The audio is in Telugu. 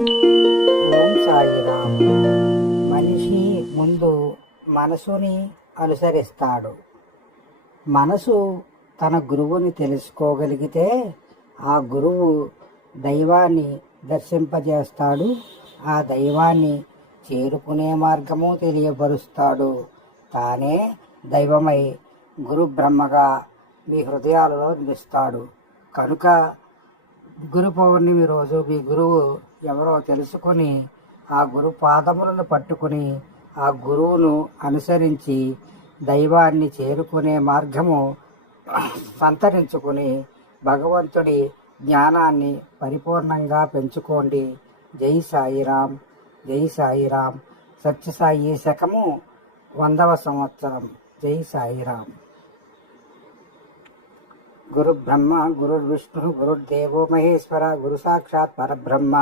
ఓం సాయిరామ్. మనిషి ముందు మనసుని అనుసరిస్తాడు. మనసు తన గురువుని తెలుసుకోగలిగితే ఆ గురువు దైవాన్ని దర్శింపజేస్తాడు. ఆ దైవాన్ని చేరుకునే మార్గము తెలియపరుస్తాడు. తానే దైవమై గురు బ్రహ్మగా మీ హృదయాలలో నిలుస్తాడు. కనుక గురు పౌర్ణమి రోజు మీ గురువు ఎవరో తెలుసుకొని ఆ గురు పాదములను పట్టుకుని ఆ గురువును అనుసరించి దైవాన్ని చేరుకునే మార్గము సంతరించుకుని భగవంతుడి జ్ఞానాన్ని పరిపూర్ణంగా పెంచుకోండి. జై సాయిరాం జై సాయిరాం సత్యసాయి శకము వందవ సంవత్సరం. జై సాయిరాం గురు బ్రహ్మ గురు విష్ణు గురుర్దేవో మహేశ్వర గురు సాక్షాత్ పరబ్రహ్మ.